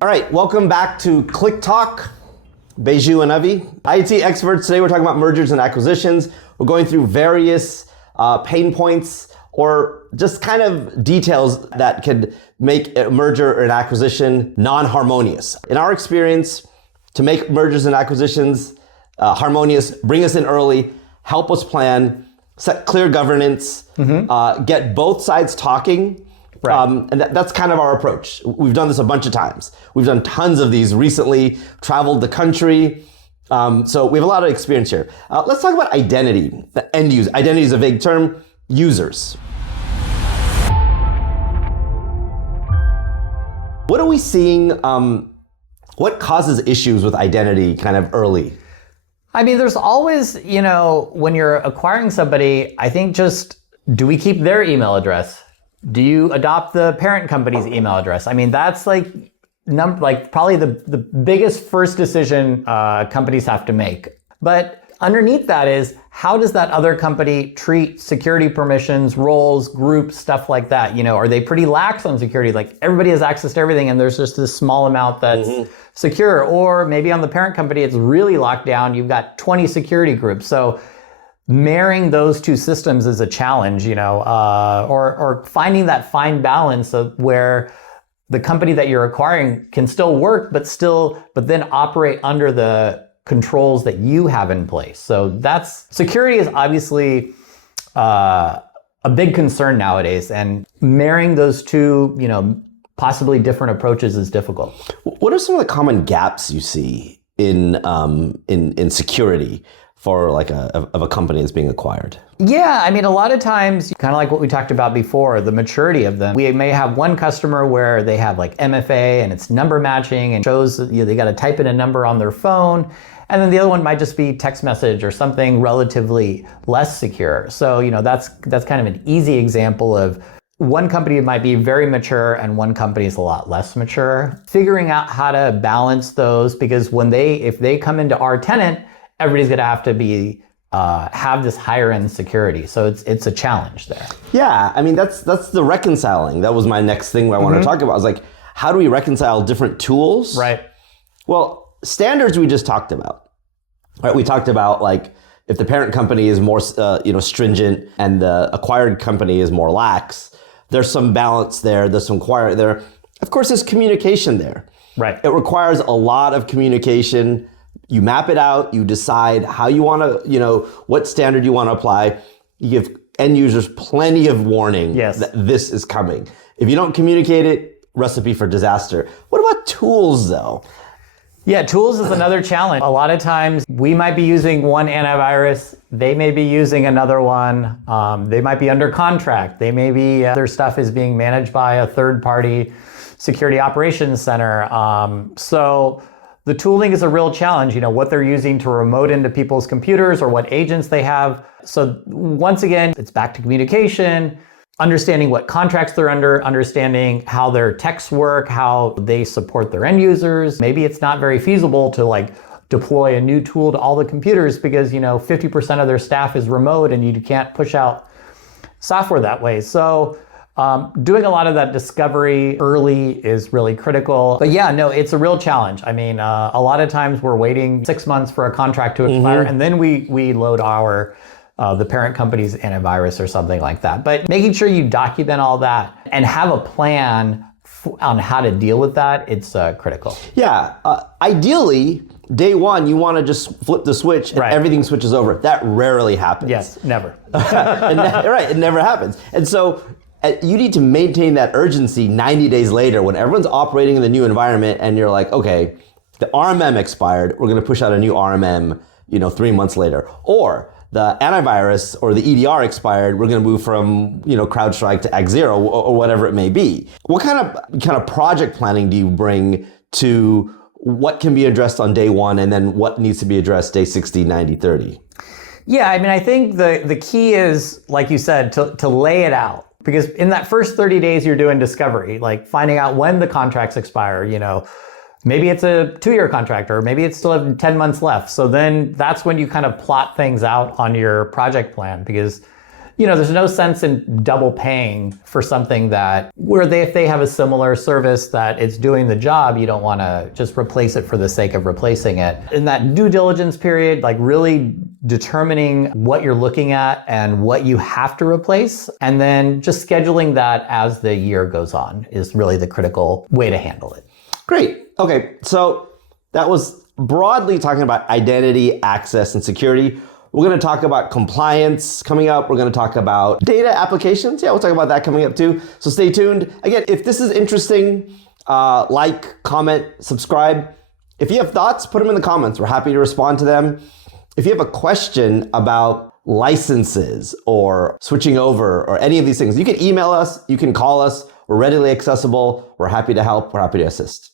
All right, welcome back to Click Talk. Baiju and Avi, IT experts. Today we're talking about mergers and acquisitions. We're going through various pain points or just kind of details that could make a merger or an acquisition non-harmonious. In our experience, to make mergers and acquisitions harmonious, bring us in early, help us plan, set clear governance, get both sides talking. Right. And that's kind of our approach. We've done this a bunch of times. We've done tons of these recently, traveled the country. So we have a lot of experience here. Let's talk about identity, the end user. Identity is a vague term. Users. What are we seeing? What causes issues with identity kind of early? I mean, there's always, when you're acquiring somebody, I think just, do we keep their email address? Do you adopt the parent company's email address? I mean, that's probably the biggest first decision companies have to make. But underneath that is, how does that other company treat security permissions, roles, groups, stuff like that? Are they pretty lax on security? Like everybody has access to everything and there's just this small amount that's secure. Or maybe on the parent company, it's really locked down. You've got 20 security groups. So marrying those two systems is a challenge, or finding that fine balance of where the company that you're acquiring can still work, but then operate under the controls that you have in place. So security is obviously a big concern nowadays, and marrying those two, possibly different approaches is difficult. What are some of the common gaps you see in security for of a company that's being acquired? Yeah, I mean, a lot of times, kind of like what we talked about before, the maturity of them. We may have one customer where they have MFA and it's number matching and shows they got to type in a number on their phone. And then the other one might just be text message or something relatively less secure. So, that's kind of an easy example of one company might be very mature and one company is a lot less mature. Figuring out how to balance those, because if they come into our tenant, everybody's going to have to have this higher end security. So it's a challenge there. Yeah, I mean, that's the reconciling. That was my next thing I want to talk about. I was like, how do we reconcile different tools? Right. Well, standards we just talked about. Right? We talked about if the parent company is more stringent and the acquired company is more lax, there's some balance there. There's some there. Of course, there's communication there. Right. It requires a lot of communication. You map it out, you decide how you want to, what standard you want to apply. You give end users plenty of warning that this is coming. If you don't communicate it, recipe for disaster. What about tools though? Yeah, tools is another challenge. A lot of times we might be using one antivirus, they may be using another one. They might be under contract. They may be, their stuff is being managed by a third party security operations center. So the tooling is a real challenge, what they're using to remote into people's computers or what agents they have. So once again, it's back to communication, understanding what contracts they're under, understanding how their techs work, how they support their end users. Maybe it's not very feasible to deploy a new tool to all the computers because, 50% of their staff is remote and you can't push out software that way. So doing a lot of that discovery early is really critical. But yeah, no, it's a real challenge. I mean, a lot of times we're waiting 6 months for a contract to expire and then we load the parent company's antivirus or something like that. But making sure you document all that and have a plan on how to deal with that, it's critical. Yeah, ideally, day one, you want to just flip the switch and everything switches over. That rarely happens. Yes, never. Right, it never happens. And so you need to maintain that urgency 90 days later when everyone's operating in the new environment and you're like, okay, the RMM expired, we're going to push out a new RMM, 3 months later. Or the antivirus or the EDR expired, we're going to move from, CrowdStrike to X0 or whatever it may be. What kind of project planning do you bring to what can be addressed on day one and then what needs to be addressed day 60, 90, 30? Yeah, I mean, I think the key is, like you said, to lay it out. Because in that first 30 days, you're doing discovery, finding out when the contracts expire, maybe it's a 2-year contract or maybe it's still have 10 months left. So then that's when you kind of plot things out on your project plan because there's no sense in double paying for something that if they have a similar service that it's doing the job, you don't want to just replace it for the sake of replacing it. In that due diligence period, like really determining what you're looking at and what you have to replace, and then just scheduling that as the year goes on is really the critical way to handle it. Great. Okay, so that was broadly talking about identity, access, and security. We're going to talk about compliance coming up. We're going to talk about data applications. Yeah, we'll talk about that coming up too. So stay tuned. Again, if this is interesting, like, comment, subscribe. If you have thoughts, put them in the comments. We're happy to respond to them. If you have a question about licenses or switching over or any of these things, you can email us, you can call us. We're readily accessible. We're happy to help. We're happy to assist.